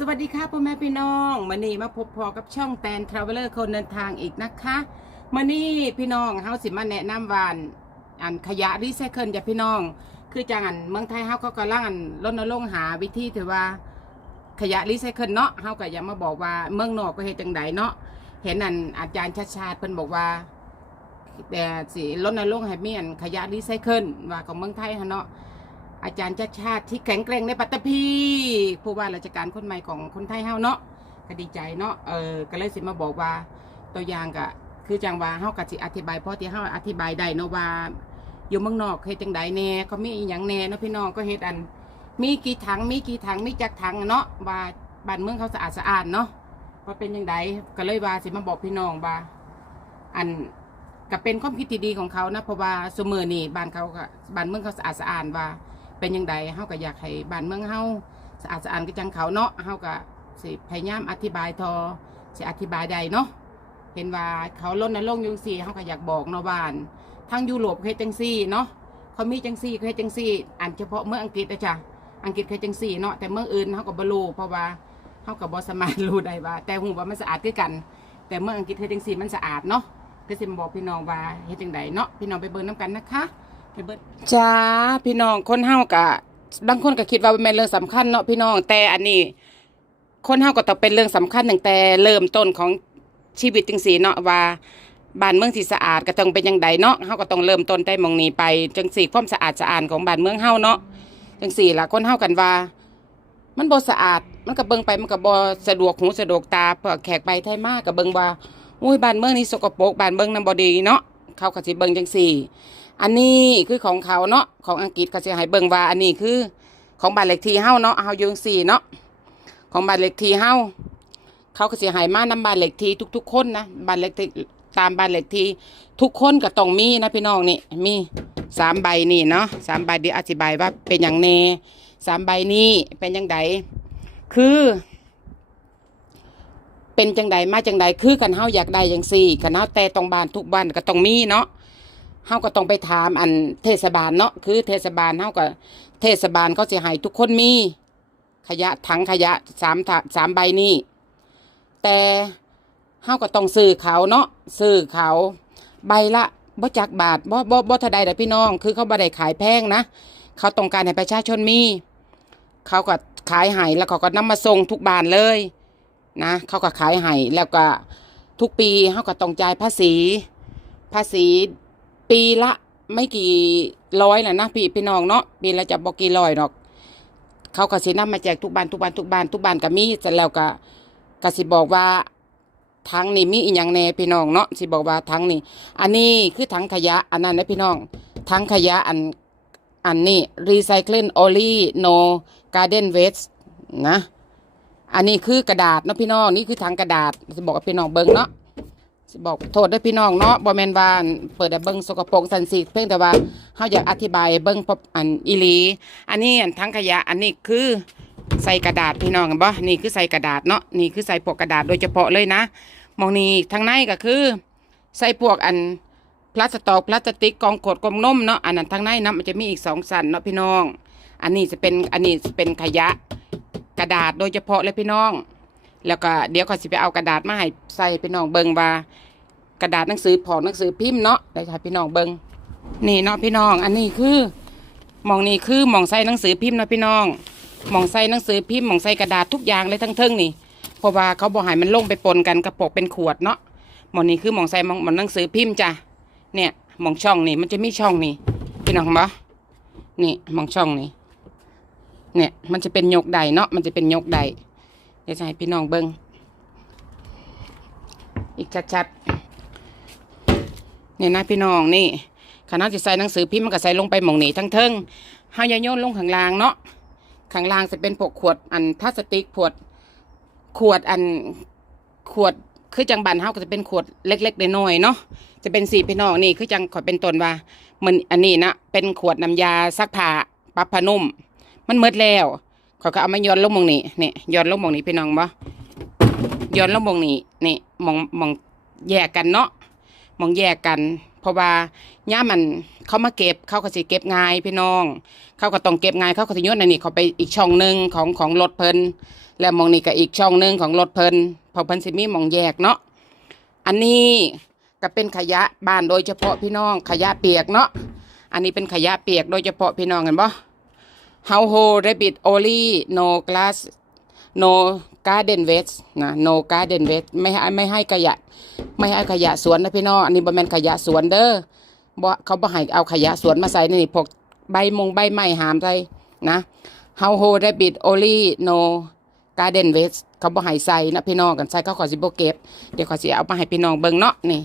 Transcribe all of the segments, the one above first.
สวัสดีค่ะพ่อแม่พี่น้องมานี่มาพบพอกับช่องแตนทราเวลเลอร์คนเดินทางอีกนะคะมานี่พี่น้องเฮาสิมาแนะนำวาอันอันขยะรีไซเคิลจ้ะพี่น้อง คือจังอันเมืองไทยเฮาก็กำลังอันรณรงค์หาวิธีที่ว่าขยะรีไซเคิลเนาะเฮาก็อย่ามาบอกว่าเมืองนอกก็เฮ็ดจังไดเนาะเห็นอันอาจารย์ชาชาติเพิ่นบอกว่าแต่สิรณรงค์ให้มีอันขยะรีไซเคิลว่าของเมืองไทยฮะเนาะ อาจารย์ชาติชาติที่แข็งแกร่งในปัตตภีผู้ว่าราชการคนใหม่ของคนไทยเฮาเนาะก็ดีใจเนาะเออก็เลยสิมาบอกว่าตัวอย่างก็คือจังว่าเฮาก็สิอธิบายพราะที่เฮาอธิบายได้เนาะว่าอยู่เมืองนอกเฮ็ดจังใดแน่เขามีอีหยังแน่เนาะพี่น้องก็เฮ็ดอัน มีกี่ถังมีกี่ถังมีจักถังเนาะว่าบ้านเมืองเขาสะอาดสะอาดเนาะว่าเป็นจังไดก็เลยว่าสิมาบอกพี่น้องว่าอันก็เป็นความคิดที่ดีของเขานะเพราะว่าสมอนี่บ้านเขาก็บ้านเมืองเขาสะอาดสะอาดว่า เป็นยังไงเฮาก็อยากให้บ้านเมืองเฮาสะอาดสะอาดก็จังเขาเนาะเฮาก็สิพยายามอธิบายทอสิอธิบายได้เนาะเห็นว่าเขาลดนรงค์อยุงสี่เฮาก็อยากบอกเนาะบ้านทางยุโรปเคยจังซี่เนาะเขามีจังซี่เคยจังซี่อันเฉพาะเมืองอังกฤษนะจ๊ะอังกฤษเคยจังซี่เนาะแต่เมืองอื่นเฮาก็บ่รู้เพราะว่าเฮาก็บ่สามารถรู้ได้ว่า แต่ฮู้ว่ามันสะอาดคือกัน แต่เมืองอังกฤษเคยจังซี่มันสะอาดเนาะก็สิมาบอกพี่น้องว่าเฮ็ดจังไดเนาะพี่น้องไปเบิ่งนํกันนะคะ ไปเบิ่งจ้าพี่น้องคนเฮากะบางคนก็คิดว่าเป็นเรื่องสำคัญเนาะพี่น้องแต่อันนี้ คนเฮาก็ต้องเป็นเรื่องสำคัญตั้งแต่เริ่มต้นของชีวิตจังสีเนาะว่าบ้านเมืองที่สะอาดก็ต้องเป็นยังไงเนาะเฮาก็ต้องเริ่มต้นแต่มองนี้ไปจังสีความสะอาดสะอาดของบ้านเมืองเฮาเนาะจังสีล่ะคนเฮากันว่า มันบ่สะอาด มันก็เบิ่งไปมันก็บ่สะดวกหูสะดวกตาเพราะแขกไปไทยมากก็เบิ่งว่าอุ้ยบ้านเมืองนี่สกปรกบ้านเมืองนำบ่ดีเนาะเขาก็สิเบิ่งจังสี่ อันนี้คือของเขาเนาะของอังกฤษเขาจะให้เบิ่งว่าอันนี้คือของบ้านเลขที่เฮาเนาะเฮายู่จังสี่เนาะของบ้านเลขที่เฮาเขาก็สิให้มานำบ้านเลขที่ทุก ๆ คนนะบ้านเลขที่ตามบ้านเลขที่ทุกคนก็ต้องมีนะพี่น้องนี่มีสามใบนี่เนาะสามใบเดี๋ยวอธิบายว่าเป็นอย่างแน่สามใบนี้เป็นอยังไงคือ เป็นจังใดมาจังใดคือกันเฮาอยากได้จังซี่กันเฮาแต่ต้องบ้านทุกบ้านก็ต้องมีเนาะ เฮาก็ต้องไปถามอันเทศบาลเนาะคือเทศบาลเฮาก็เทศบาลเขาสิให้ทุกคนมีขยะถังขยะสามถสามใบนี้แต่เฮาก็ต้องซื้อเขาเนาะซื้อเขาใบละบ่จักบาทบ่บ่บ่เท่าใดเด้อพี่น้อง คือเขาบ่ได้ขายแพงนะเขาต้องการให้ประชาชนมีเขาก็ขายให้แล้วเขาก็นำมาส่งทุกบ้านเลยนะเขาก็ขายให้แล้วก็ทุกปีเขาก็ต้องจ่ายภาษี ภาษี ปีละไม่กี่ร้อยแหละนะพี่พี่น้องเนาะปีละจะบอกกี่ร้อยหรอก เขาก็สินำมาแจกทุกบ้านทุกบ้านทุกบ้านทุกบ้านก็มีเสร็จแล้วก็ก็สิบอกว่าทั้งนี่มีอีหยังแน่พี่น้องเนาะสิบอกว่าทั้งนี่อันนี้คือถังขยะอันนั้นนะพี่น้องถังขยะอันอันนี้ recycling only no garden waste นะ อันนี้คือกระดาษเนาะพี่น้องนี่คือถังกระดาษสิบอกกับพี่น้องเบิ่งเนาะ สิบอกโทษได้พี่น้องเนาะบ่แมนว่าเปิดแต่เบิ่งสกปรกสันสิเพียงแต่ว่าเฮาอยากอธิบายเบิ่งพบอันอีลี อันนี้อันทั้งขยะอันนี้คือใส่กระดาษพี่น้องเห็นบ่นี่คือใส่กระดาษเนาะนี่คือใส่พวกกระดาษโดยเฉพาะเลยนะ มองนี้ทางในก็คือ ใส่พวกอันพลาสตอกพลาสติกกองขวดกองนมเนาะอันนั้นทางในนะมันจะมีอีกสองสันเนาะพี่น้อง อันนี้จะเป็นอันนี้จะเป็นขยะกระดาษโดยเฉพาะเลยพี่น้อง แล้วก็เดี๋ยวก็สิไปเอากระดาษมาให้ใส่พี่น้องเบิงว่ากระดาษหนังสือผองหนังสือพิมพ์เนาะได้ค่ะพี่น้องเบิงนี่เนาะพี่น้อง อันนี้คือหมองนี่คือหมองใส่หนังสือพิมพ์เนาะพี่น้องหมองใส่หนังสือพิมพ์หมองใส่กระดาษทุกอย่างเลยทั้งเทิงนี่เพราะว่าเขาบอกให้มันลงไปปนกันกระปกเป็นขวดเนาะหมองนี่คือหมองใส่หมองหมองหนังสือพิมพ์จ้ะเนี่ยหมองช่องนี่มันจะมีช่องนี่พี่น้องเห็นปะนี่หมองช่องนี่เนี่ยมันจะเป็นยกใดเนาะมันจะเป็นยกใด เดี๋ยวจะให้พี่น้องเบิงอีกชัดๆนี่นะพี่น้องนี่ขณะที่ใส่หนังสือพิมพ์มันก็ใส่ลงไปหมองหนีทั้งเทิงเฮาอย่าโยนลงข้างล่างเนาะข้างล่างจะเป็นพวกขวดอันพลาสติกขวดขวดอันขวดคือจังบันเฮาก็จะเป็นขวดเล็กๆน้อยๆเนาะจะเป็นสีพี่น้องนี่คือจังขอเป็นตนว่ามันอันนี้นะเป็นขวดน้ำยาซักผ้าปรับผ้านุ่ม มันหมดแล้ว ขอยก็เอามาย้อนลงมองนี่นี่ย้อนลงมองนี่พี่น้องบ่ย้อนลงมองนี่นี่มองมองแยกกันเนาะมองแยกกัน เพราะว่าย่ามันเขามาเก็บเขาก็สิเก็บง่ายพี่น้อง เขาก็ต้องเก็บง่ายเขาก็สิโยนอันนี้เขาไปอีกช่องหนึ่งของของรถเพิ่นแล้วมองนี่ก็อีกช่องหนึ่งของรถเพิ่นพอเพิ่นสิมีหมองแยกเนาะอันนี้ก็เป็นขยะบ้านโดยเฉพาะพี่น้องขยะเปียกเนาะอันนี้เป็นขยะเปียกโดยเฉพาะพี่น้องเห็นบ่ household rabbit only no glass no garden waste นะ no garden waste ไม่ให้ไม่ให้ขยะ ไม่ให้ขยะสวนนะพี่น้องอันนี้บ่แม่นขยะสวนเด้อบ่เขาบ่ให้เอาขยะสวนมาใส่ในนี่พวกใบมงใบไม้หามใส่นะ household rabbit only no garden waste เขาบ่ให้ใส่นะพี่น้องกันใส่เขาขอสิบ่เก็บเดี๋ยวขอสิเอามาให้พี่น้องเบิ่งเนาะนี่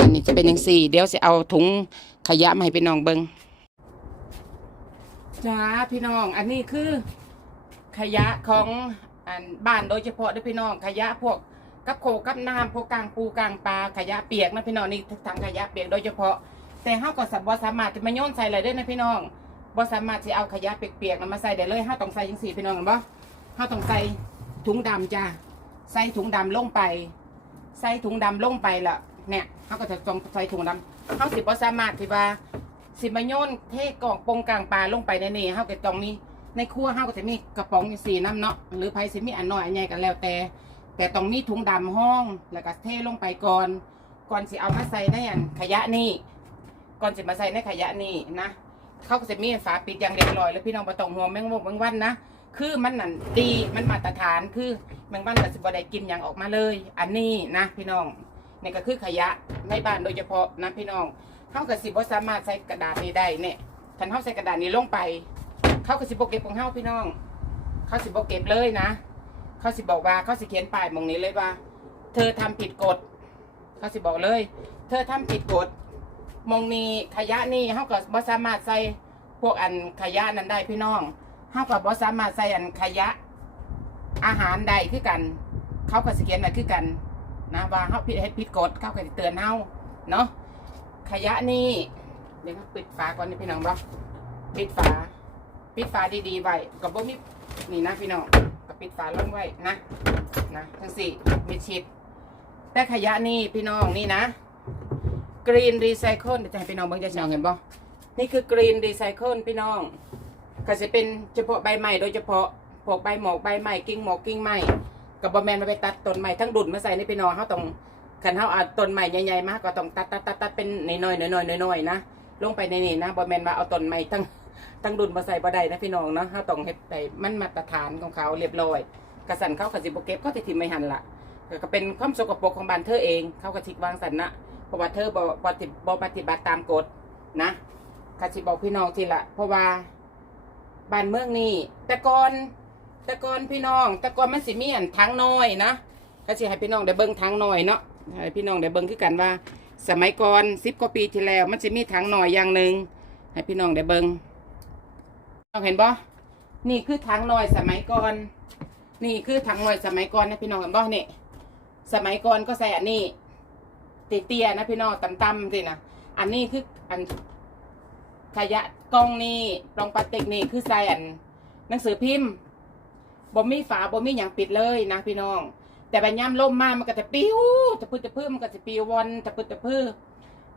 อันนี้จะเป็นจังซี่ เดี๋ยวสิเอาถุงขยะมาให้พี่น้องเบิ่ง จ้าพี่น้องอันนี้คือขยะของอันบ้านโดยเฉพาะด้วยพี่น้องขยะพวกกับโคกับน้ำพวกกลางปูกลางปลาขยะเปียกนะพี่น้องนี่ทางขยะเปียกโดยเฉพาะ แต่เฮาก็สับบ่สามารถจะมาโยนใส่เลยได้นะพี่น้องบ่สามารถที่เอาขยะเปียกๆนั้นมาใส่ได้เลยเฮาต้องใส่จังซี่พี่น้องเห็นบ่เฮาต้องใส่ถุงดำจ้าใส่ถุงดำลงไป ใส่ถุงดำลงไปละเนี่ยเขาก็จะต้องใส่ถุงดำเขาสิบ่สามารถที่ว่า สิมาโยนเทกล่องปงกลางปลาลงไปในนี่เขาก็ต้องมีในครัวเขาก็จะมีกระป๋องสีน้ำเนาะหรือไผสิมีอันน้อยอันใหญ่กันแล้วแต่ แต่ต้องมีถุงดำห้องแล้วก็เทลงไปก่อน ก่อนสิเอามาใส่ในอันขยะนี่ก่อนสิมาใส่ในขยะนี่นะเขาก็จะมีฝาปิดอย่างเรียบร้อยแล้วพี่น้องบ่ต้องห่วงแมงมุมแมงวันนะคือมันนั่นดีมันมาตรฐานคือแมงวันกับสิบได้กินอย่างออกมาเลย อันนี้นะพี่น้องนี่ก็คือขยะในบ้านโดยเฉพาะนะพี่น้อง เขากับสิบสามารถใส่กระดาษนี้ได้เนี่ยถ้าเขาใส่กระดาษนี้ลงไป เขากับสิบเก็บของเขาพี่น้อง เขาสิบเก็บเลยนะ เขาสิบอกว่าเขาสิเขียนป้ายมองนี้เลยว่า เธอทำผิดกฎ เขาสิบอกเลย เธอทำผิดกฎมองนี้ขยะนี่เขาก็บ่สามารถใส่พวกอันขยะนั้นได้พี่น้องเฮากับบ่สามารถใส่อันขยะอาหารใดคือกัน เขาก็สิเขียนไว้คือกันนะว่าเฮาผิดเฮ็ดผิดกฎเขาก็สิเตือนเฮาเนาะ ขยะนี่ เดี๋ยวเราปิดฝาก่อนนี่พี่น้องบ่ปิดฝา ปิดฝาดีๆไว้ก็บ่มีนี่นะพี่น้องก็ปิดฝาลงไว้นะนะทั้งสี่มีชิดแต่ขยะนี่พี่น้องนี่นะ Green Recycle เดี๋ยวจะให้พี่น้องเบิ่งจะเห็นบ่นี่คือ Green Recycle พี่น้องก็จะเป็นเฉพาะใบไม้โดยเฉพาะพวกใบหมอกใบไม้กิ่งหมอกกิ่งไม้กับบอแมนมาไปตัดต้นไม้ทั้งดุนมาใส่ในพี่น้องเขาต้อง ขันเขาเอาต้นไม้ใหญ่ๆมากก็ต้องตัดตัดตัดตัดเป็นน้อยๆน้อยๆน้อยๆนะลงไปในนี่นะบอแมนมาเอาต้นไม้ทั้งทั้งดุนมาใส่บ่ได้นะพี่น้องเนาะเขาต้องเฮ็ดแต่มันมาตรฐานของเขาเรียบร้อยกระสันเขาขจิบเก็บเขาจะทิมไม่หันละก็เป็นความสกปรกของบ้านเธอเองเขาก็ทิกวางสันนะเพราะว่าเธอบ่ปฏิบ่ปฏิบัติตามกฎนะกสิบอกพี่น้องทีละเพราะว่าบ้านเมืองนี่แต่ก่อนแต่ก่อนพี่น้องแต่ก่อนมันสิมีอันทางน้อยนะก็สิให้พี่น้องได้เบิ่งทางน้อยเนาะ ให้พี่น้องได้เบิ่งคือกันว่า สมัยก่อนสิบกว่าปีที่แล้ว มันสิมีทางหน้อยอย่างหนึ่งให้พี่น้องได้เบิ่งน้องเห็นบ่นี่คือทางหน้อยสมัยก่อน นี่คือทางหน้อยสมัยก่อนนะพี่น้องเห็นบ่นี่สมัยก่อนก็ใส่อันนี้เตี้ยๆนะพี่น้องต่ำๆสินะอันนี้คืออันขยะกล่องนี่กล่องพลาสติกนี่คือใส่อันหนังสือพิมพ์บ่มีฝาบ่มีอย่างปิดเลยนะพี่น้อง แต่บัดย่ำล่มมามันก็จะปิ้วจะพื้นจะพื้นมันก็จะปิ้ววนจะพื้นจะพื้น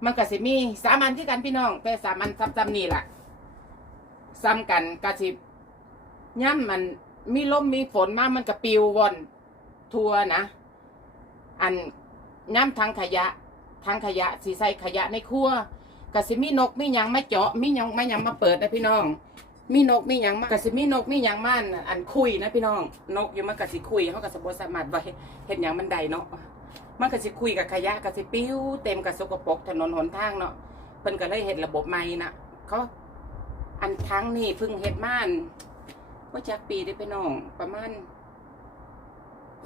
มันก็สิมีสามันที่กันพี่น้อง แต่สามันซ้ำๆนี่แหละซ้ำกันก็สิย่ำมันมีลมมีฝนมามันก็ปิ้ววนทัวนะ อันย่ำทางขยะทางขยะสีใส่ขยะในครัวก็สิมีนกมีหยังมาเจาะมีหยังมาหยังมาเปิดนะพี่น้อง มีนกมีหยังมากสิมีนกมีหยังมาอันคุยนะพี่น้องนกอยู่มันกสิคุยเขากสิบสามารถไว้เห็นหยังมันใดเนาะมันกสิคุยกับขยะกสิปิ้วเต็มกับสกปรกถนนหนทางเนาะเพิ่นก็เลยเห็นระบบใหม่นะเขาอันทั้งนี่เพิ่งเฮ็ดม่านว่าจากปีได้พี่น้อง ประมาณ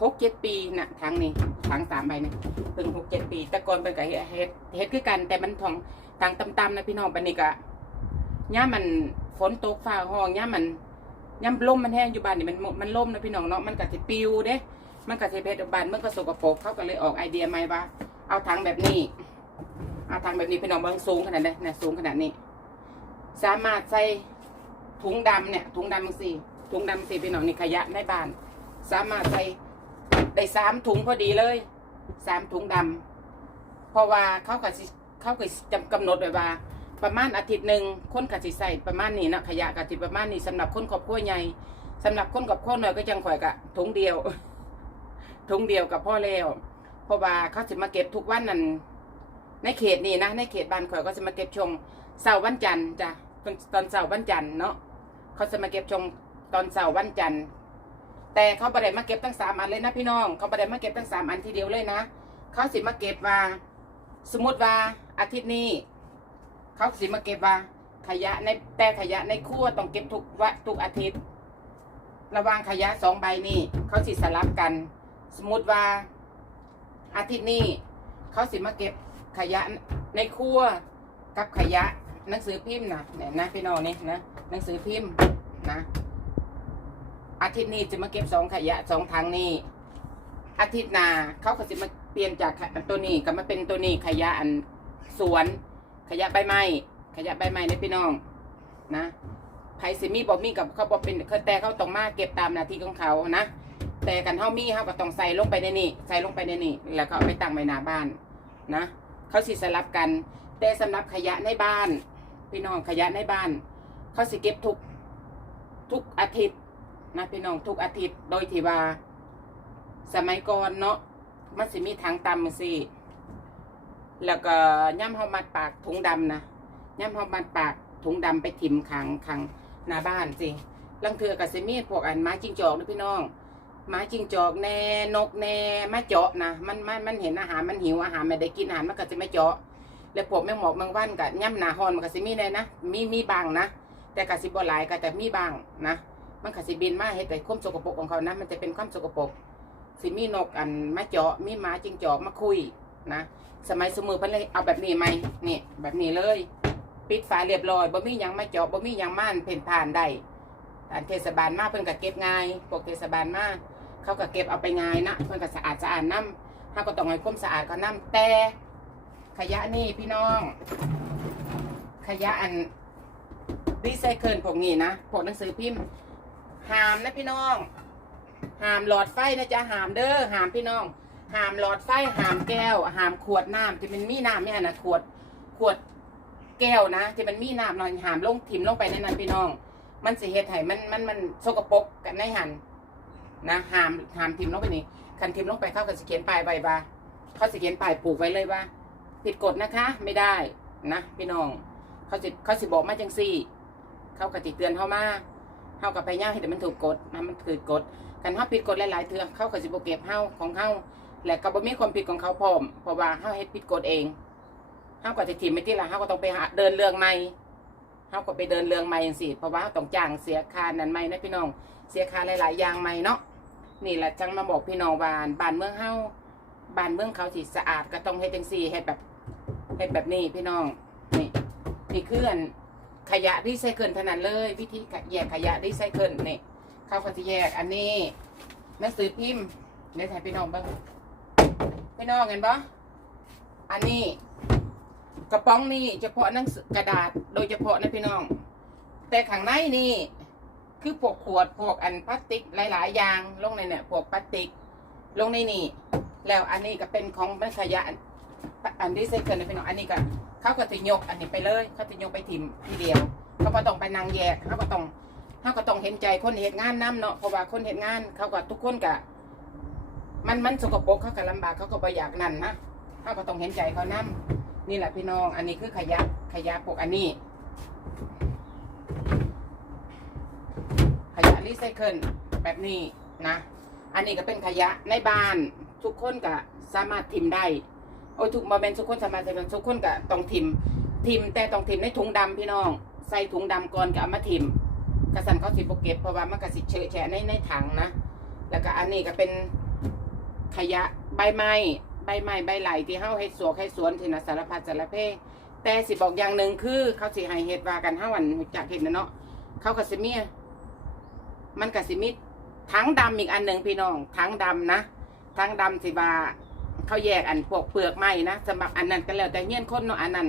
หกเจ็ดปีนะทางนี้ทางสามใบเนี่ยเพิ่งหกเจ็ดปีแต่ก่อนเป็นกับเฮ็ดเฮ็ดคือกัน แต่มันทองทางต่ำๆนะพี่น้องปนนี้ก็ย่ามมัน ฝนตกฟ้าห้องย่ามมันย่ามลมมันแห้งอยู่บ้านนี่มันมันล่มนะพี่น้องเนาะมันก็สิปิวเด้มันก็สิเพชรบ้านมันก็สกปรกเขาก็เลยออกไอเดียใหม่ว่าเอาถังแบบนี้ เอาถังแบบนี้พี่น้องเบิ่งสูงขนาดนี้เนี่ยสูงขนาดนี้ สามารถใส่ถุงดำเนี่ยถุงดำมังสี่ถุงดำสี่พี่น้องนี่ขยะในบ้าน สามารถใส่ได้สามถุงพอดีเลยสามถุงดำเพราะว่าเขาก็สิเขาก็จำกำหนดไว้ว่า ประมาณอาทิตย์หนึ่งคนกสิใส่ประมาณนี้นะขยะกสิประมาณนี้สำหรับคนครอบครัวใหญ่สำหรับคนครอบครัวน้อยก็จังข่อยกะถุงเดียวถุงเดียวกับพ่อแล้วเพราะว่าเขาสิมาเก็บทุกวันนั่นในเขตนี่นะในเขตบ้านข่อยก็จะมาเก็บชงเสาร์วันจันทร์จ้ะตอนตอนเสาร์วันจันทร์เนาะเขาจะมาเก็บชงตอนเสาร์วันจันทร์แต่เขาประเด็มาเก็บทั้งสามอันเลยนะพี่น้อง เขาประเด็มาเก็บทั้งสามอันทีเดียวเลยนะ เขาสิมาเก็บว่า สมมติว่าอาทิตย์นี้ เขาสิมาเก็บว่าขยะในแต่ขยะในครัวต้องเก็บทุกวันทุกอาทิตย์ ระวางขยะสองใบนี่เขาสิสลับกัน สมมติว่าอาทิตย์นี้เขาสิมาเก็บขยะในครัวกับขยะหนังสือพิมพ์นะเนี่ยนะพี่น้องนี่นะหนังสือพิมพ์นะ อาทิตย์นี้จะมาเก็บสองขยะสองถังนี่อาทิตย์หน้าเขาก็จะมาเปลี่ยนจากตัวนี้ก็มาเป็นตัวนี้ขยะอันสวน ขยะใบไม้ขยะใบไม้ในพี่น้องนะไผสิมีบอกมีกับเขาบอกเป็นแต่เขาต้องมาเก็บตามหน้าที่ของเขานะแต่กันเฮามีเฮาก็ต้องใส่ลงไปในนี่ใส่ลงไปในนี่แล้วก็เอาไปตั้งไว้หน้าบ้านนะเขาสิสลับกัน แต่สำหรับขยะในบ้าน พี่น้องขยะในบ้าน เขาสิเก็บทุกทุกอาทิตย์นะพี่น้องทุกอาทิตย์โดยที่ว่าสมัยก่อนเนาะมันสิมีถังตำมันสิ แล้วก็ย่ำเฮามัดปากถุงดำนะย่ำเฮามัดปากถุงดำไปถิ่มขังขังหน้าบ้านสิลังเถือกับสิมีพวกอันไม้จิ้งจอกนะพี่น้องหมาจิงจอกแน่นกแน่มาเจาะนะมันมันมันเห็นอาหารมันหิวอาหารไม่ได้กินอาหารมันก็จะไม่เจาะ แล้วพวกแมงหมอกแมงวันกับย่ำหนาฮอนมันก็สิมีแน่นะมีมีบางนะแต่ก็สิบ่หลายก็แต่มีบางนะมันก็สิบินมาเฮ็ดแต่ความสกปรกของเขานะมันจะเป็นความสกปรกสิมีนกอันมาเจาะมีหมาจิงจอกมาคุย นะสมัยสมือพิ่นเลยเอาแบบนี้ไหมนี่แบบนี้เลย ปิดฝาเรียบร้อยบ่มียังไมาเจาะบ่มียังม่านเพ่นผ่านได้อันเทศบาลมาเพิ่นก็เก็บง่ายพวกเทศบาลมาเขาก็เก็บเอาไปง่ายนะเพื่นก็สะอาดสะอาดน้ำถ้าก็ต้องให้ความสะอาดก็น้ำแต่ขยะนี่พี่น้อง ขยะอันรีไซเคิลพวกนี้นะพวกหนังสือพิมพ์ห้ามนะพี่น้องห้ามหลอดไฟนะจ๊ะห้ามเด้อห้ามพี่น้อง หามหลอดไฟหามแก้วหามขวดน้ำที่มันมีน้ำเนี่ยนะขวดขวดแก้วนะที่มันมีน้ำหน่อยหามลงถิ่มลงไปในนั้นพี่น้อง มันสิเฮ็ดให้มันมันมันสกปรกกันในหันนะหามหามทิมลงไปนี่คันทิมลงไปเข้าก็สิเขียนป้ายไว้ว่าเขาสิเขียนป้ายปลูกไว้เลยว่าผิดกฎนะคะ ไม่ได้นะพี่น้อง เขาสิเขาสิบอกมาจังซี่ เขาก็ติเตือนเขามาเขาก็ไปย่าให้แต่มันถูกกฎนะมันคือกฎกันเขาผิดกฎหลายๆเทื่อเขาก็สิบ่เก็บเฮาของเฮา และก็บ่มีความผิดของเขาพร้อมเพราะว่าเฮาเฮ็ดผิดกฎเองเฮาก็สิถิ่มไปที่ละเฮาก็ต้องไปหาเดินเรื่องใหม่เฮาก็ไปเดินเรื่องใหม่จังซี่เพราะว่าเฮาต้องจ้างเสียค่านั้นใหม่นะพี่น้อง เสียค่าหลายๆอย่างใหม่เนาะนี่แหละจังมาบอกพี่น้องว่าบ้านเมืองเฮาบ้านเมืองเขาสิสะอาดก็ต้องเฮ็ดจังซี่เฮ็ดแบบเฮ็ดแบบนี้พี่น้องนี่นี่คืออันขยะรีไซเคิลเท่านั้นเลย วิธีแยกขยะรีไซเคิลนี่เขาก็จะแยกอันนี้หนังสือพิมพ์เดี๋ยวถ่ายพี่น้องบ้าง พี่น้องเห็นปะอันนี้กระป๋องนี่เฉพาะหนังสือกระดาษโดยเฉพาะนะพี่น้อง แต่ข้างในนี่ คือพวกขวดพวกอันพลาสติกหลาย ๆ อย่างลงในเนี่ยพวกพลาสติก ลงในนี่ แล้วอันนี้ก็เป็นของบรรขยะอันอันรีไซเคิลนะพี่น้องอันนี้ก็เขาก็จะยกอันนี้ไปเลยเขาจะยกไปทิมทีเดียวเขาก็ต้องไปนางแยกเขาก็ต้องเขาก็ต้องเห็นใจคนเหตุงานน้ำเนาะเพราะว่าคนเหตุงานเขาก็ทุกคนก็ มันมันสกปรกเขาก็ลำบากเขาก็ไปอยากนั่นนะเขาก็ต้องเห็นใจเขาน้ำนี่แหละพี่น้อง อันนี้คือขยะขยะพวกอันนี้ ขยะรีไซเคิลแบบนี้นะ อันนี้ก็เป็นขยะในบ้านทุกคนก็สามารถทิมได้โอ้ทุกโมเมนต์ทุกคนสามารถทิมทุกคนก็ต้องทิมทิมแต่ต้องทิมในถุงดำพี่น้อง ใส่ถุงดำก่อนก็เอามาทิมกระสันเขาสิบโปเก็บเพราะว่ามันกระสิเฉะแฉะในในถังนะแล้วก็อันนี้ก็เป็น ขยะใบไม้ใบไม้ใบไหลที่เฮาเฮ็ดสวนให้สวนที่นะสารพัดสารเพแต่สิบอกอย่างหนึ่งคือ เขาสิให้เฮ็ดว่ากันเฮาวันจากเฮ็ดนะเนาะเขาก็สิมีมันก็สิมีถังดำอีกอันหนึ่งพี่น้องถังดำนะถังดำสิว่าเขาแยกอันพวกเปลือกไม้นะสำหรับอันนั้นก็แล้วแต่เฮี้ยนคนเนาะอันนั้น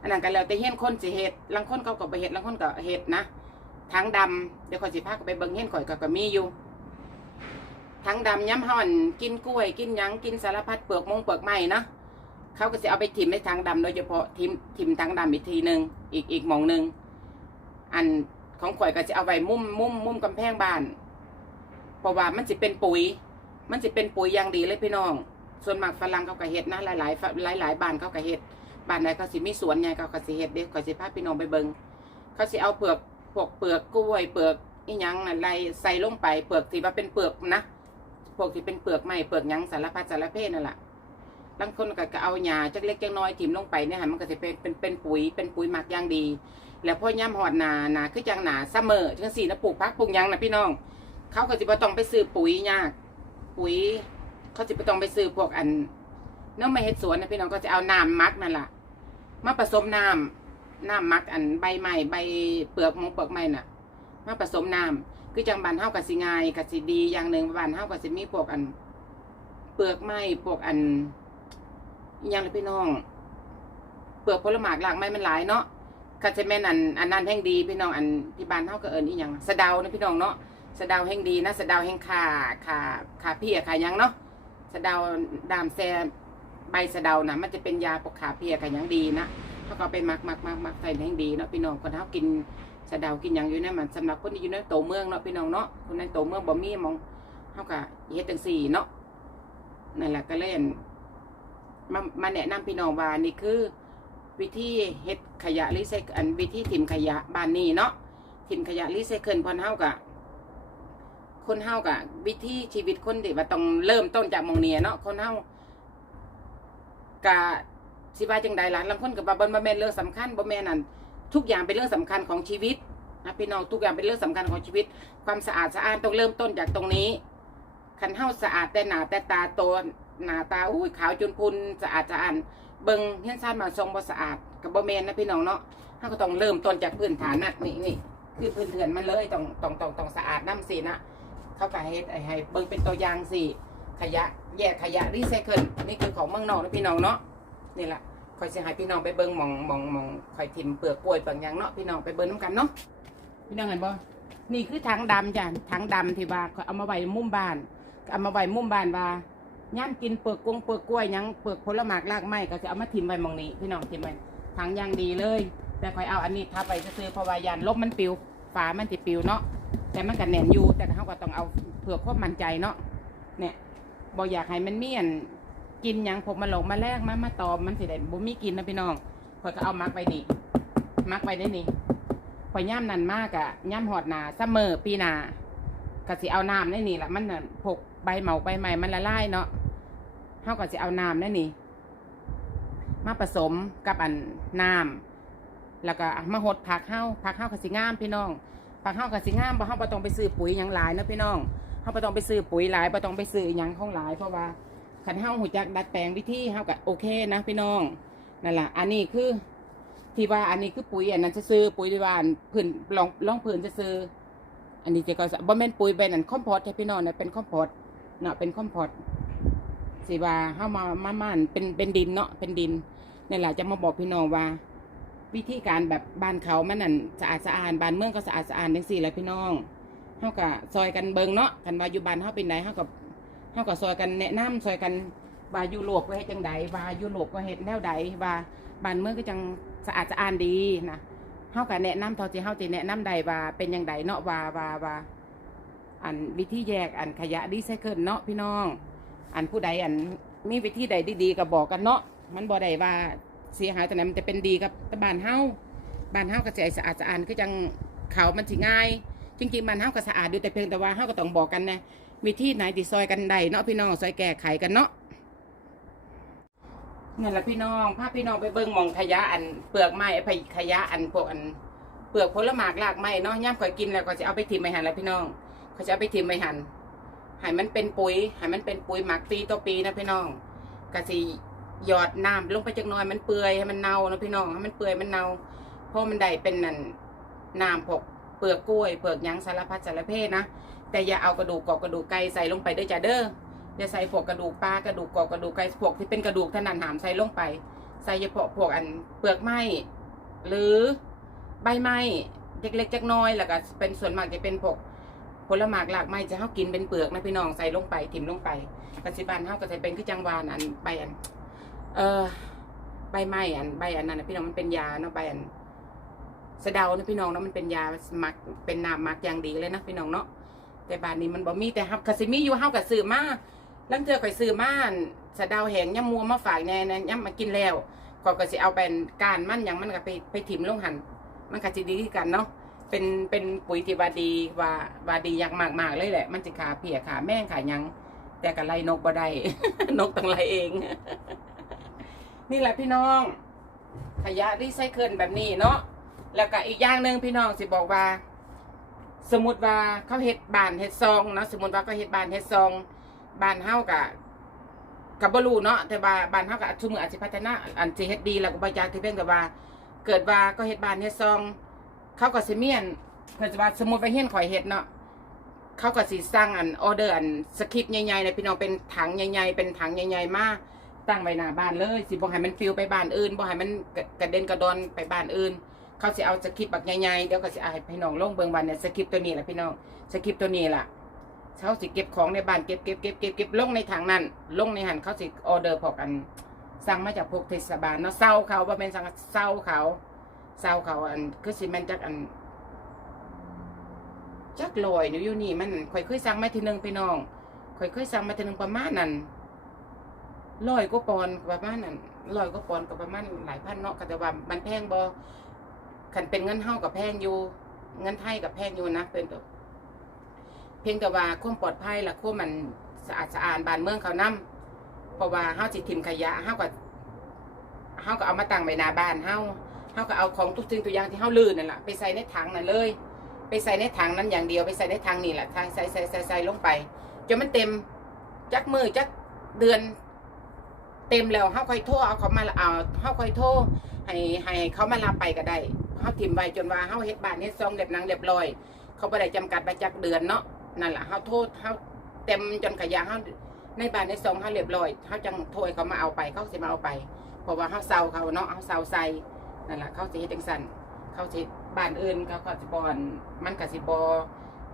อันนั้นก็แล้วแต่เฮี้ยนคนสิเฮ็ดลังคนเขาก็ไปเฮ็ดลังคนก็เฮ็ดนะถังดำเดี๋ยวขอยสิพาก็ไปเบิ่งเฮี้ยนข่อยก็ก็มีอยู่ ถังดำย้ำห่อนกินกล้วย กินยังกินสารพัดเปลือกมงเปลือกไม้นะเขาก็จะเอาไปทิมในทางดำโดยเฉพาะทิมทิมทางดำอีกทีหนึ่งอีกอีกหมองหนึ่งอันของข่อยก็จะเอาไว้มุมมุมมุมกำแพงบ้านเพราะว่ามันจะเป็นปุ๋ย มันจะเป็นปุ๋ยอย่างดีเลยพี่น้อง ส่วนมากฝรั่งเขาก็เฮ็ดนะหลายหลายหลายหลายบ้านเขาก็เฮ็ดบ้านไหนเขาสิมีสวนใหญ่เขาก็สิเฮ็ดเด้ข่อยสิพาพี่น้องไปเบิ่งเขาสิเอาเปลือกพวกเปลือกกล้วย เปลือกอีหยังอะไรใส่ลงไปเปลือกที่ว่าเป็นเปลือกนะ พวกที่เป็นเปลือกไม้เปลือกหยังสารพัดสารเพศนั่นแหละบางคนก็กเอาหญ้าจักเล็กจักน้อยถิ่มลงไปเนี่ยค่ะมันก็จะเป็นเป็นเป็นปุ๋ยเป็นปุ๋ยหมักอย่างดี แล้วพอย่ำหอดนานาคือจังหนาเสมอจังสี่นะปลูกพักปลูกหยังนะพี่น้อง เขาก็จะบ่ต้องไปซื้อปุ๋ยยาก ปุ๋ย เขาจะบ่ต้องไปซื้อพวกอันเน้องมาเฮ็ดสวนนะพี่น้องก็จะเอาน้ำมักนั่นแหละมาผสมน้ำน้ำมักอันใบไม้ใบเปลือกมงเปลือกไม้น่ะ มาผสมน้ำ คือจังบานเฮากับสิง่ายกับสิดีอย่างหนึ่งบานเฮากับสิมีพวกอัน เปลือกไม้พวกอันอิหยังเลยพี่น้อง เปลือกผลไม้หลากไม้มันหลายเนาะคาเจแมนอันอันนั้นแห่งดีพี่น้องอันที่บ้านเฮาก็เอิ้นอีหยังสะเดานะพี่น้องเนาะสะเดาแห่งดีนะสะเดาแห่งขาขาขาเพียขายังเนาะสะเดาดามแซใบสะเดานะมันจะเป็นยาปกขาเพียขายังดีนะเขาก็เอาไปมักมักมักมักใส่แห่งดีเนาะพี่น้องคนเฮากิน สะเดากินหยังอยู่เนมันสำหรับคนที่อยู่ในโตเมืองเนาะพี่น้องเนาะคนในโตเมืองบ่มีมองเฮาก็เฮ็ดจังซี่เนาะนั่นแหละก็เล่นมามาแนะนำพี่น้องว่านี่คือ วิธีเฮ็ดขยะรีไซเคิลอันวิธีถิ่มขยะบ้านนี้เนาะถิ่มขยะรีไซเคิลพอนเฮากะคนเฮากะวิธีชีวิตคนที่ว่าต้องเริ่มต้นจากมองเนียเนาะคนเฮากะสิว่าจังใดล่ะลางคนก็ว่าบ่บ่แมนเรื่องสำคัญบ่แมนนั่น ทุกอย่างเป็นเรื่องสำคัญของชีวิตนะพี่น้องทุกอย่างเป็นเรื่องสำคัญของชีวิต ความสะอาดสะอ้านต้องเริ่มต้นจากตรงนี้คันเฮาสะอาดแต่หนาแต่ตาโตหนาตาอุ้ยขาวจนพุนสะอาดสะอ้านเบิ่งเฮียนซ่านมาทรงบ่สะอาดกับบ่แม่นนะพี่น้องเนาะเฮาก็ต้องเริ่มต้นจากพื้นฐานนะนี่นี่คือพื้นเถื่อนมันเลยต้องต้องต้องต้องสะอาดน้ำสินะเขาก็เฮ็ดให้ให้เบิ่งเป็นตัวอย่างสิขยะแยกขยะรีไซเคิลนี่คือของเมืองนอกนะพี่น้องเนาะนี่แหละ อยสิให้พี่น้องไปเบิ่งหมองหมองหมองคอยทิ่มเปลือกกล้วยเปลือกหยังเนาะพี่น้องไปเบิ่งนํกันเนาะพี่น้องเห็นบ่นี่คือถังดำจ้ะถังดำที่ว่าเขาเอามาไว้มุมบ้านเอามาไว้มุมบ้านว่าย่ำกินเปลือกกงเปลือกกล้วยหยังเปลือกผลไม้รากไม้ก็จะเอามาทิมไว้หมองนี้ พี่น้องทิมไว้ถังอย่างดีเลย แต่คอยเอาอันนี้ทับไปซื้อๆเพราะว่ายันลบมันปิวฝามันติปิวเนาะแต่มันก็แน่นอยู่แต่เขาก็ต้องเอาเผื่อความมั่นใจเนาะเนี่ยบออยากให้มันเมียน กินหยังพวกมาหลงมาแลกมามาตอมมันสิได้บ่มีกินนะพี่น้องคอยก็เอามักไว้นี่มักไว้ได้นี่พอยย่ำนันมากอะย่ำหอดหนาเสมอปีหนาก็สิเอาน้ำในนี่แหละมันน่ะพกใบเหมาใบใหม่มันละลายเนาะเฮาก็สิเอาน้ำในนี่ มาผสมกับอันน้ำแล้วก็มาหดผักเฮาผักเฮาก็สิงามพี่น้องผักเฮาก็สิงามบ่เฮาบ่ต้องไปซื้อปุ๋ยหยังหลายนะพี่น้องเฮาบ่ต้องไปซื้อปุ๋ยหลายบ่ต้องไปซื้อหยังของหลายเพราะว่า คันเฮาหูจักดัดแปลงวิธีเฮาก็โอเคนะพี่น้องนั่นแหละอันนี้คือที่ว่าอันนี้คือปุ๋ยอันนั้นจะซื้อปุ๋ยที่ว่านพื้นลองลองพื้นจะซื้ออันนี้จะก็บ่แม่นปุ๋ยเป็นอันคอมโพสใช่พี่น้องนะเป็นคอมโพสเนาะเป็นคอมโพสสิว่าเฮามามาม่านเป็นเป็นดินเนาะเป็นดินนี่แหละจะมาบอกพี่น้องว่า วิธีการแบบบ้านเขามันนั่นสะอาดสะอาดบ้านเมืองก็สะอาดสะอาดจังซี่แหละพี่น้องเฮาก็ซอยกันเบิงเนาะกันว่าอยู่บ้านเฮาเป็นไดเฮาก็ เฮาก็ซอยกันแนะนำซอยกันว่ายุโรปก็เฮ็ดจังใดว่ายุโรปก็เฮ็ดแนวใดว่าบ้านเมืองก็จังสะอาดสะอาดดีนะเฮาก็แนะนำเท่าที่เฮาสิแนะนำได้ว่าเป็นอย่างไดเนาะว่าว่าว่าอันวิธีแยกอันขยะรีไซเคิลเนาะพี่น้อง อันผู้ใดอันมีวิธีใดดีๆก็บอกกันเนาะมันบ่ได้ว่าเสียหายแต่ไหนมันจะเป็นดีกับบ้านเฮาบ้านเฮาก็จะสะอาดสะอาดคือจังเขามันสิง่าย จริงๆบ้านเฮาก็สะอาดอยู่แต่เพียงแต่ว่าเฮาก็ต้องบอกกันนะ วิธีไหนที่ซอยกันได้เนาะพี่น้องซอยแก้ไขกันเนาะนั่นแหละพี่น้องพาพี่น้องไปเบิ่งมองขยะอันเปลือกไม้ไอ้ขยะอันพวกอันเปลือกผลไม้รากไม้เนาะย่ำข่อยกินแล้วก็จะเอาไปทิมไปหั่นแล้วพี่น้องเขาจะเอาไปทิมไปหั่นให้มันเป็นปุ๋ยให้มันเป็นปุ๋ยหมักปีต่อปีนะพี่น้องก็สิหยอดน้ำลงไปจักน่อยมันเปื่อยให้มันเน่านะพี่น้องให้มันเปื่อยมันเน่าเพราะมันได้เป็นนั่นน้ำพก ลือกกล้วยเปลือกยังสารพัดสารเพศนะ แต่อย่าเอากระดูกกอบกระดูกไก่ใส่ลงไปเด้อจ้าเด้ออย่าใส่พวกกระดูกปลากระดูกกอบกระดูกไก่พวกที่เป็นกระดูกเท่านันหามใส่ลงไป ใส่เฉพาะพวกอันเปลือกไม้หรือใบไม้เล็กๆจักน้อยแล้วก็เป็นส่วนมากจะเป็นพวกผลไม้หลากไม้จะเฮากินเป็นเปลือกนะพี่น้องใส่ลงไปถิ่มลงไปปัจจุบันเฮาก็จะเป็นคือจังหวานอันไปอัน เออใบไม้อันใบอันนั้นนะพี่น้องมันเป็นยาเนาะใบอัน สะเดานะพี่น้องเนาะมันเป็นยามักเป็นน้ำมักอย่างดีเลยนะพี่น้องเนาะแต่บ้านนี้มันบ่มีแต่ฮับคาซิมีอยู่เฮากับซื้อมาลังเทื่อข่อยซื้อมาสะเดาแห้งย่ำมัวมาฝากแน่นะย่ำมากินแล้วข่อก็สิเอาเป็นการมั่นหยังมันก็ไปไปถิ่มลงหันมันก็สิดีกันเนาะเป็นเป็นปุ๋ยที่ว่าดีว่าว่าดีอย่างมากๆเลยแหละ มันสิขาเพียขาแม่งขายัง แต่ก็ไล่นกบ่ได้นกต้องไล่เอง นี่แหละพี่น้อง ขยะรีไซเคิลแบบนี้เนาะ แล้วก็อีกอย่างหนึ่งพี่น้องสิบอกว่า สมมติว่าเขาเฮ็ดบานเฮ็ดซองเนาะสมมติว่าเขาเฮ็ดบานเฮ็ดซองบานเฮากะกับบรูเนาะแต่ว่าบานเฮากะชุมืออาจจะพัฒนาอันสิเฮ็ดดีแล้วก็บ่อยากที่เพิ่นก็ว่า เกิดว่าก็เฮ็ดบานเฮ็ดซองเขาก็สิเมียนเพิ่นจะว่าสมมุติว่าเฮียนข่อยเฮ็ดเนาะเขาก็สิสร้างอันออเดอร์อันสคริปต์ใหญ่ๆนะพี่น้องเป็นถังใหญ่ๆเป็นถังใหญ่ๆมากตั้งไว้หน้าบ้านเลยสิบ่ให้มันฟิวไปบ้านอื่นบ่ให้มันกระกระเด็นกระดอนไปบ้านอื่น เขาสิเอาสคริปต์แบบใหญ่ๆเดี๋ยวก็สิเอาให้พี่น้องลงเบิ่งวันเนี่ยสคริปต์ตัวนี้แหละพี่น้องสคริปต์ตัวนี้ล่ะเขาสิเก็บของในบ้านเก็บเก็บเก็บเก็บเก็บลงในถังนั้นลงในหันเขาสิออเดอร์พอกัน สั่งมาจากพวกเทศบาลเนาะเศร้าเขาบ่แม่นสั่งเศร้าเขาเศร้าเขาอันคือสิม่นจักอันจักลอยหนูอยู่นี่มันข่อยเคยสั่งมาทีหนึงพี่น้องข่อยเคยสั่งมาทีหนึงประมาณนั้นร้อยก็ปอนประมาณนั้นร้อยก็ปอนด์ก็ประมาณหลายพันเนาะก็แต่ว่ามันแพงบ่ คันเป็นเงินเฮากับแพงอยู่เงินไทยกับแพงอยู่นะเป็นตัวเพียงแต่ว่าความปลอดภัยและความมันสะอาดสะอาดบานเมืองเขานํเพราะว่าเฮาสิถิ่มขยะเฮาก็เฮาก็เอามาตั้งไว้หน้าบ้านเฮาเฮาก็เอาของทุกสิ่งทุกอย่างที่เฮาลือนั่นแหละไปใส่ในถังนั่นเลย ไปใส่ในถังนั้นอย่างเดียวไปใส่ในถังนี่แหละทางใส่ใส่ใส่ใส่ลงไปจนมันเต็มจักมือจักเดือน เต็มแล้วเฮาค่อยโทรเอาเขามาเอาเฮาค่อยโทร ให้ให้เขามารับไปก็ได้เฮาถิ่มไว้จนว่าเฮาเฮ็ดบ้านเฮ็ดซองเรียบนังเรียบร้อย เขาบ่ได้จำกัดไปจักเดือนเนาะนั่นแหละเฮาโทษเฮาเต็มจนขยะเฮาในบ้านในซองเฮาเรียบร้อยเฮาจังโทรให้เขามาเอาไปเขาสิมาเอาไปเพราะว่าเฮาเซาเขาเนาะเฮาเซาใส่นั่นแหละเขาสิเฮ็ดจังซั่นเขาสิบ้านอื่นเขาก็สิบอนมันก็สิบอ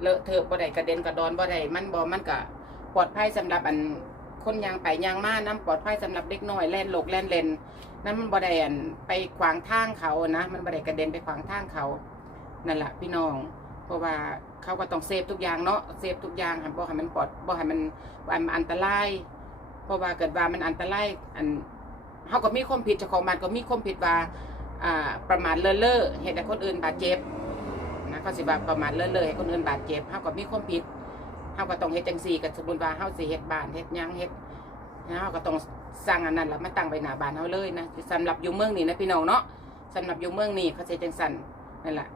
เลอะเทอะบ่ได้กระเด็นกระดอนบ่ได้มันบ่มันก็ปลอดภัยสำหรับอันคนยางไปยางมาน้ำปลอดภัยสำหรับเด็กน้อยแล่นหลกแล่นเลน นั้นมันบ่ได้อันไปขวางทางเขานะมันบ่ได้กระเด็นไปขวางทางเขานั่นแหละพี่น้อง เพราะว่าเขาก็ต้องเซฟทุกอย่างเนาะเซฟทุกอย่างค่ะบ่ให้มันปลอดบ่ให้มันบ่ให้มันอันตรายเพราะว่าเกิดว่ามันอันตรายอันเขาก็มีความผิดเจ้าของบ้านก็มีความผิดว่าอ่าประมาทเลินเล่อเหตุให้คนอื่นบาดเจ็บนะเขาสิว่าประมาทเลินเล่อให้คนอื่นบาดเจ็บเฮาก็มีความผิดเฮาก็ต้องเฮ็ดจังซี่กับสมมุติว่าเฮาสิเฮ็ดบ้านเฮ็ดยังเฮ็ดเฮาก็ต้อง สร้างอันนั้นแล้วมาตั้งไว้หน้าบ้านเฮาเลยนะสำหรับอยู่เมืองนี่นะพี่น้องเนาะสำหรับอยู่เมืองนี่เขาสิจังซั่นนั่นแหละ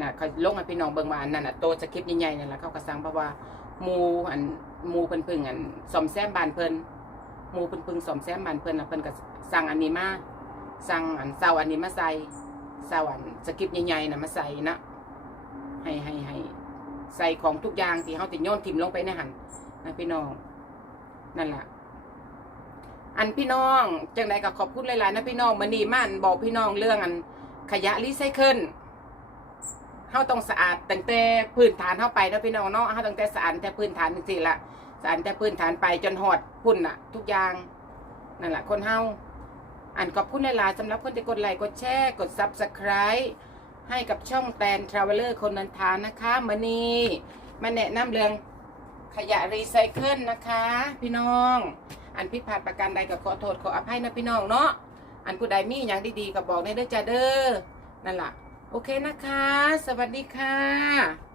น่ะเขาลงให้พี่น้องเบิ่งว่าอันนั้นน่ะโตสคริปต์ใหญ่ๆนั่นแหละเขาก็สั่งเพราะว่ามูอันมูเพิ่นเพิ่งอันซ่อมแซมบานเพิ่นมูเพิ่นเพิ่งซ่อมแซมบานเพิ่นน่ะเพิ่นก็สั่งอันนี้มาสั่งอันเซาอันนี้มาใส่สวรรค์สกิปใหญ่ๆนะมาใส่นะให้ให้ให้ใส่ของทุกอย่างที่เขาติโยนทิมลงไปในหันนะพี่น้องนั่นแหละ อันพี่น้องจังใดก็ขอบคุณหลายๆนะพี่น้องมันดีมันบอกพี่น้องเรื่องอันขยะรีไซเคิลเขาต้องสะอาดตั้งแต่พื้นฐานเข้าไปนะพี่น้องเนาะเขาตั้งแต่สะอาดแต่พื้นฐานจริงๆละสะอาดแต่พื้นฐานไปจนหอดพุ่นอะทุกอย่างนั่นแหละคนเฮาอ่านขอบคุณหลายๆสำหรับคนที่กดไลค์กดแชร์กด Subscribe ให้กับช่องแตนทราเวลเลอร์คนนันทานนะคะมานี่มาแนะนำเรื่องขยะรีไซเคิลนะคะ พี่น้อง อันผิดพลาดประการใดก็ขอโทษขออภัยนะพี่น้องเนาะอันผู้ใดมีอย่างดีๆก็บอกในเด้อจ้าเด้อนั่นล่ะโอเคนะคะ สวัสดีค่ะ